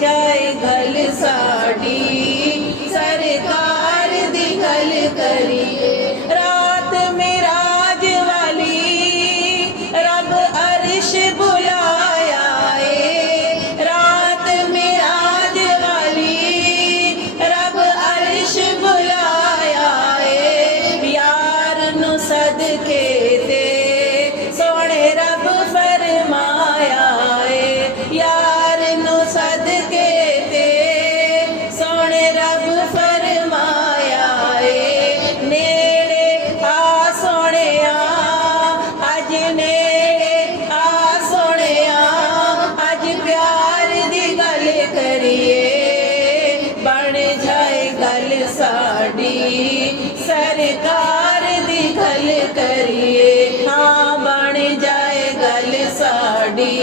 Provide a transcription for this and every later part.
जाए गल साडी सरकार दी गल करिए। रात मेराज वाली रब अर्श बुलाया है, रात मेराज वाली रब अर्श बुलाया है। यार नू सदके ते सोने रब फरमाया है, यार नू सदके ते सोने रब फरमाया है। नेड़े आ सोहणिया अज नेड़े आ सोहणिया अज प्यार दी गल करिए। बन जाए गल साडी सरकार दी गल करिए। हाँ बन जाए गल साडी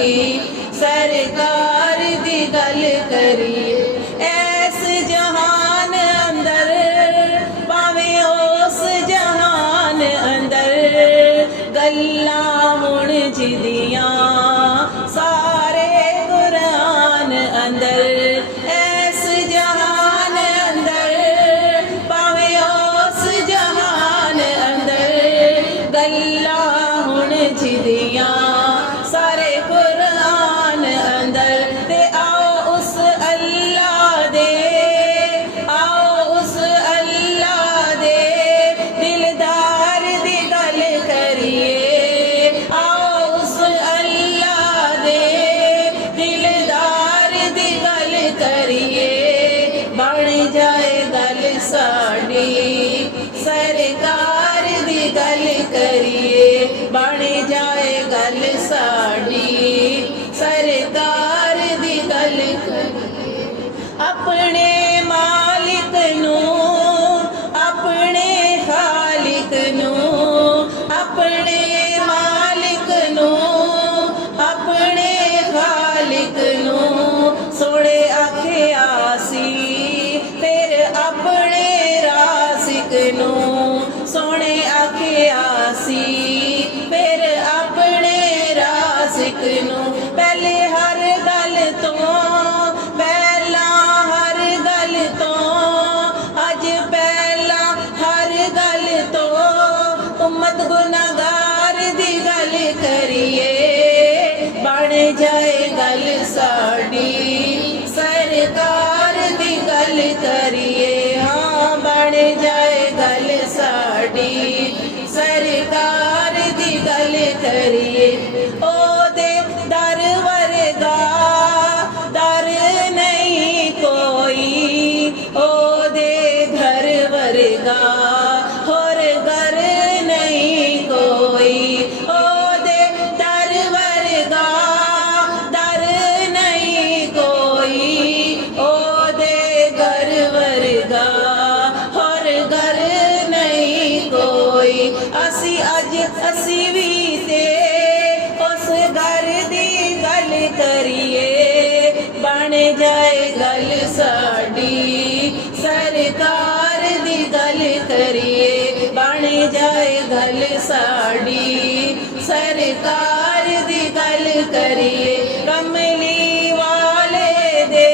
सरकार दी गल करिए। ऐस जहान अंदर भावे उस जहान अंदर गल्लां हुण जिदियां सारे कुरान अंदर। ऐस जहान अंदर भावे उस जहान अंदर गल्लां हुण जिदियां सारे कुरान अंदर। ते आओ उस अल्लाह दे, आओ उस अल्लाह दे दिलदार दी गल करिए। आओ उस अल्लाह दे दिलदार दी गल करिए। बन जाए गल साडी सरकार दी गल करिए। बन जाए गल साडी सरकार दी गल करिए। अपने मालिक नू अपने खालिक नू, अपने मालिक नू अपने खालिक नू सोने आखिया सी। फिर अपने रासिक नू सोने आखिया सी। फिर अपने रासिक नू पहले हर गल तो पहला हर गल तो अज पहला हर गल तो उम्मत गुनाहगार दी गल करिए। बन जाए गल साडी सरकार दी गल करिए। हाँ बन जाए गल साडी सरकार दी गल करिए। ओदे दर वर्गा दर नहीं कोई, ओदे घर वर्गा होर घर नहीं कोई। ओदे दर वर्गा दर नहीं कोई, ओदे घर वर्गा होर घर नहीं कोई। असी अज असी भी ते उस घर दी गल करिए। बन जाए गल साडी सरकार दी गल करिए। बन जाए गल साडी सरकार दी गल करिए। कमली वाले दे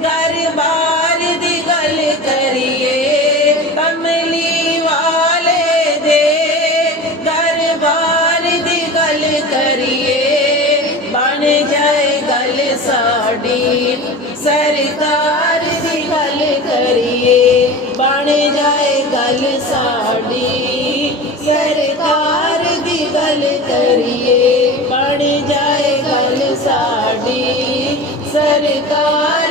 घर बार दी गल करिए। कमली वाले दे घर बार दी गल करिए। बन जाए गल साडी सरकार दी गल करिए। बन जाए गल साडी